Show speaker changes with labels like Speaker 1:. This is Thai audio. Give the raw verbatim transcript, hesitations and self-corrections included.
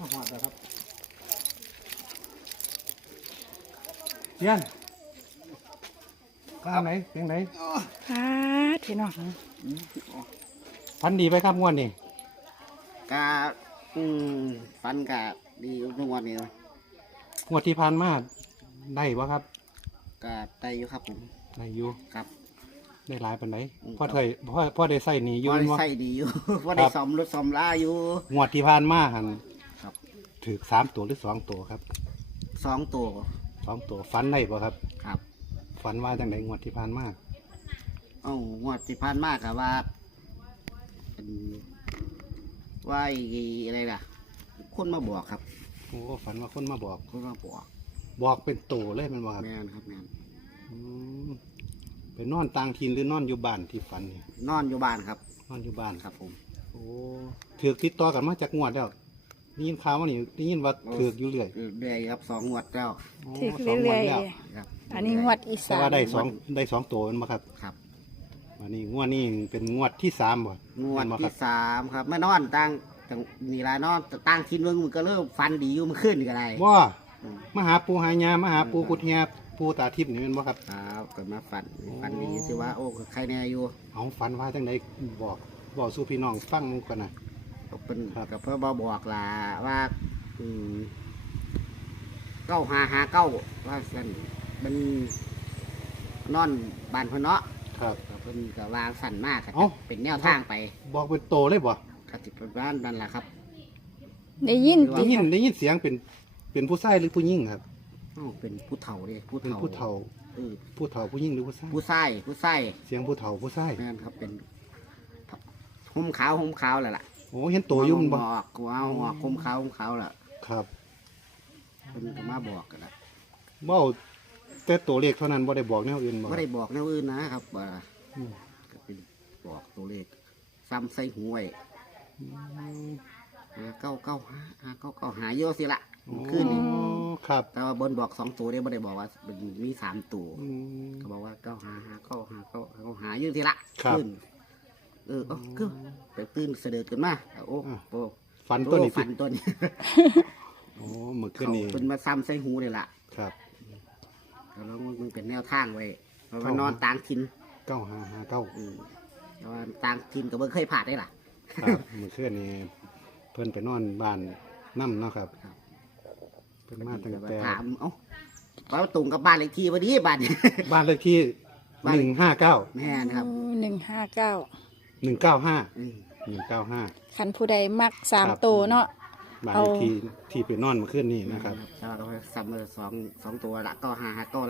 Speaker 1: มาหอดแล้วครับเจียนข้างไหนเพียงไหน
Speaker 2: ค่ะพี่น้อง
Speaker 1: พันดีไปครับงวดนี่
Speaker 3: กาอืมฟันกาดีทุกวันนี้
Speaker 1: งวดที่ผ่านมาได้ปะครับ
Speaker 3: กาไตอยู่ครับผม
Speaker 1: ได้อยู่
Speaker 3: ครับ
Speaker 1: ได้หลายปันไหน
Speaker 3: อืม
Speaker 1: พ่อเคยพ่อพ่อได้ใส่หนีอยู่
Speaker 3: ว่าได้
Speaker 1: บ่
Speaker 3: ใส่ดีอยู่ ว่าได้ซ่อมรถซ่อมล่าอยู่
Speaker 1: งวดที่ผ่านมาหัน
Speaker 3: ครับ
Speaker 1: ถือสามตัวหรือสองตัวครับ
Speaker 3: สองตัว
Speaker 1: สองตัวฟันได้ปะครับ
Speaker 3: ครับ
Speaker 1: ฟันว่าจังไดงวดที่ผ่านมา
Speaker 3: เอ้างวดที่ผ่านมากกับว่าเป็นว่าอีอะไรล่ะ คนมาบอกครับ
Speaker 1: โอ้ฝันว่าคนมาบอก
Speaker 3: คนมาบอก
Speaker 1: บอกเป็นตัวเลยแมันบ่ครับ
Speaker 3: แม่นครับแม่น
Speaker 1: อืมไปนอนต่างถิ่นหรือนอนอยู่บ้านที่ฝันนี่
Speaker 3: นอนอยู่บ้านครับ
Speaker 1: นอนอยู่บ้าน
Speaker 3: ครับผม
Speaker 1: โอ้ถือกติดต่อกันมาจากงวดแล้วได้ยินข่าวว่านี่ได้ยินว่าถือกอยู่เรื่อย
Speaker 3: เรื่อยครับสองงวดแล้ว
Speaker 1: โอ้
Speaker 2: ถือ
Speaker 1: สองง
Speaker 2: เรื่
Speaker 1: ว
Speaker 2: อ
Speaker 1: ด
Speaker 2: ย
Speaker 1: แล้ว
Speaker 3: ครับ
Speaker 2: ๆอันนี้งวดอี
Speaker 1: แต่
Speaker 2: สาน
Speaker 1: ว่าได้สองได้สองตัวแมันบ่ครับ
Speaker 3: ครับ
Speaker 1: วันนี้งวดนี้เป็นงวดที่สามบ่
Speaker 3: งวด
Speaker 1: แม่นบ่ค
Speaker 3: ที่
Speaker 1: รับ
Speaker 3: สามครับไม่นอนตั้งตั้งนี่ละนอนตั้งทินเมืองมันก็เริ่มฟันดีอยู่มันขึ้นก็ได้
Speaker 1: ว่า
Speaker 3: อืม
Speaker 1: มาหาปูหายามาหาปูกุดเฮียปูตาทิพย์นี่แมันบ่ครับ
Speaker 3: ครับก็มาฟันฟันดีถือว่าโอ้ใครแน่อยู่
Speaker 1: เอาฝันว่าจังไดบอกบอกสู่พี่น้องฟังกันนะ
Speaker 3: ก็เป็น
Speaker 1: ครับ
Speaker 3: กับเพื่อมาบอกล่ะว่าอืมเก้าหาหาเก้าว่าสันมันนอนบ้านเพนเนาะ
Speaker 1: ครับ
Speaker 3: ก็เพิ่นก็วางสั่นมากครับ
Speaker 1: เอ้า
Speaker 3: เป็นแนวทางไป
Speaker 1: บอกเป็นโตเลยบ่
Speaker 3: กติกบ้านนั่นแหละครับ
Speaker 2: ได้ยิน
Speaker 3: ว่า
Speaker 1: ได้
Speaker 2: ติ
Speaker 1: ยินได้ยินเสียงเป็นเป็นผู้ชายหรือผู้หญิงครับ
Speaker 3: อ้าวเป็นผู้เฒ่าเลยผู้
Speaker 1: เป็น
Speaker 3: เฒ่า
Speaker 1: ผู้เฒ่า
Speaker 3: เออ
Speaker 1: ผู้เฒ่าผู้หญิงหรือผู้ชาย
Speaker 3: ผู้ชายผู้ชาย
Speaker 1: เสียงผู้เฒ่าผู้ชาย
Speaker 3: นั่นครับเป็นห่มขาวห่มขาวแหละล่ะ
Speaker 1: โอ้เห็นโตอยู่มันบ่
Speaker 3: หมอกกูเอาหมอกห่มขาวห่มขาวแหละ
Speaker 1: ครับ
Speaker 3: เป็นก็มาบอกกันละ
Speaker 1: เว้าแต่ตัวเลขเท่านั้นบ่ได้บอกแนวอื่นบ่
Speaker 3: ไม่ได้บอกแนวอื่นนะครับว่า
Speaker 1: อืม
Speaker 3: ก็เป็นบอกตัวเลขซ้ำใส่หวยหาเก้าเก้าหาหาเก้าเก้าหาเยอะสิละขึ้นนี่
Speaker 1: อ๋อครับ
Speaker 3: แต่ว่าบนบอกสองตัวเนี่ยไม่ได้บอกว่ามันมีสามตัว
Speaker 1: อืม
Speaker 3: ก็บอกว่าเก้าหาหาเก้าหาเก้าเก้าหาเยอะสิละ
Speaker 1: ครับ
Speaker 3: ขึ้นเออเอ้าก็ไปตื่นเสด็จขึ้นมาโอ้โอ้
Speaker 1: ฝันตัวนี้
Speaker 3: โอ้ฝันตัวนี้
Speaker 1: โอ้เมื่อคืน
Speaker 3: เขา
Speaker 1: นี้
Speaker 3: เป็นมาซ้ำใส่หูเลยล่ะ
Speaker 1: ครับ
Speaker 3: แล้วมันเป็นแนวทางไว้เพราะว่า
Speaker 1: เข้าน
Speaker 3: อนต่างถิ่น
Speaker 1: เก้าห้าห้าเก้า
Speaker 3: อืมแต่ว่าต่างถิ่นก็เบิ่เคยผ่านได้ล่ะ
Speaker 1: ครับเมื่อคืนนี้เพิ่นไปนอนบ้านน้ำเนาะครับ
Speaker 3: ครับ
Speaker 1: เพิ่นมาตั้งแต่
Speaker 3: ถามเอ้าว่าตรงกับบ้านเลขที่พอดีบ้านนี้
Speaker 1: บ้านเลขที่
Speaker 3: บ้าน
Speaker 1: ห
Speaker 3: เลข
Speaker 1: นึ่งห้าเก้า
Speaker 3: แม่นะครับ
Speaker 2: หนึ่งห้าเก้า
Speaker 1: หนึ่งเก้าห้า
Speaker 3: อืม
Speaker 1: หนึ่งเก้าห้า
Speaker 2: คันผู้ใดมักสาม
Speaker 1: ครับ
Speaker 2: โตวเนาะ
Speaker 1: บ้าน
Speaker 2: เอา
Speaker 1: เลขที่ที่ไปนอนเมื่อคืนนี้นะครับ
Speaker 3: แต่ว่าเราซ้ำมาสองสองตัวละก็หาหาก็